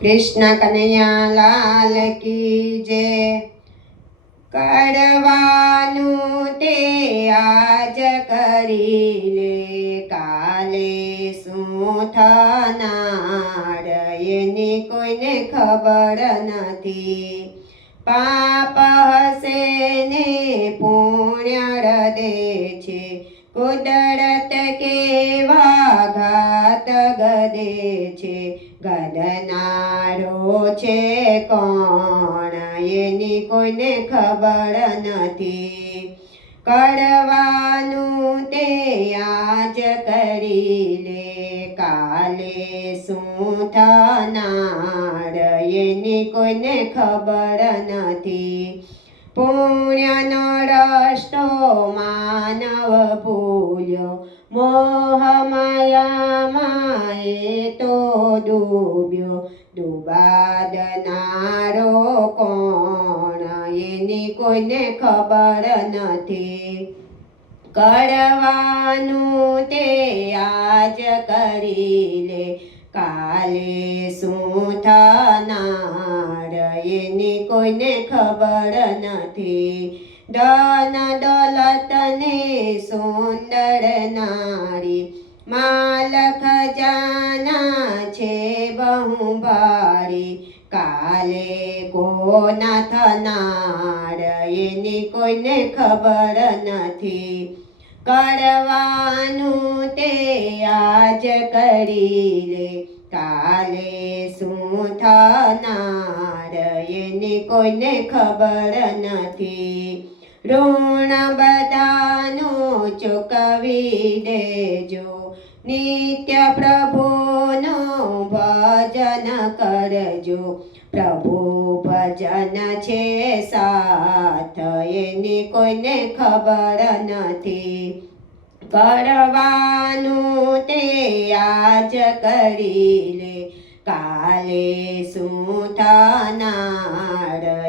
કૃષ્ણ કનૈયા લાલ કી જે કરવાનું તે આજ કરી લે કાલે શું થનાર કોઈને ખબર નથી. પાપ હશે ને પુણ્ય હૃદે છે કુદરત કેવા ઘાત ગદે છે? ગદનારો છે કોણ? એની કોઈને ખબર નથી. કરવાનું તે આજ કરી લે. કાલે શું થનાર? એની કોઈને ખબર નથી. પુણ્યનો રસ્તો માનવ ભૂલ્યો મોહ માયામાં એ તો ડૂબ્યો ડૂબાદનારો કોણ? એની કોઈને ખબર નથી. કરવાનું તે આજ કરી લે, કાલે શું થનાર? એની કોઈને ખબર નથી. ધન દોલતને સુંદર નારી માલ ખજાના છે બહુ ભારી કાલે કોના થનાર એની કોઈને ખબર નથી કરવાનું તે આજ કરી લે કાલે શું થનાર એની કોઈને ખબર નથી ઋણ બધાનો ચૂકવી દેજો. નિત્ય પ્રભુનો ભજન કરજો. પ્રભુ ભજન છે સાથ, એની કોઈને ખબર નથી. કરવાનું તે આજ કરી લે. કાલે શું થનાર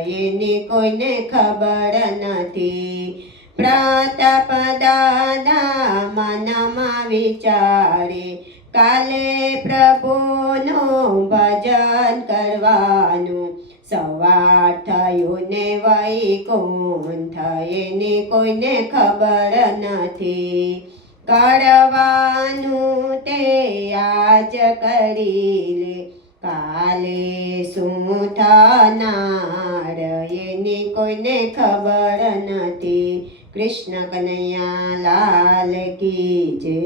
એની કોઈને ખબર નથી. પ્રતાપ દાદા મનમાં વિચારે, કાલે પ્રભુનું ભજન કરવાનું. સવાર થયું ને વૈકુંઠ, એની કોઈને ખબર નથી. કરવાનું તે આજ કરી લે. કાલે શું થનાર એની કોઈને ખબર નથી. કૃષ્ણ કનૈયા લાલ કી જય.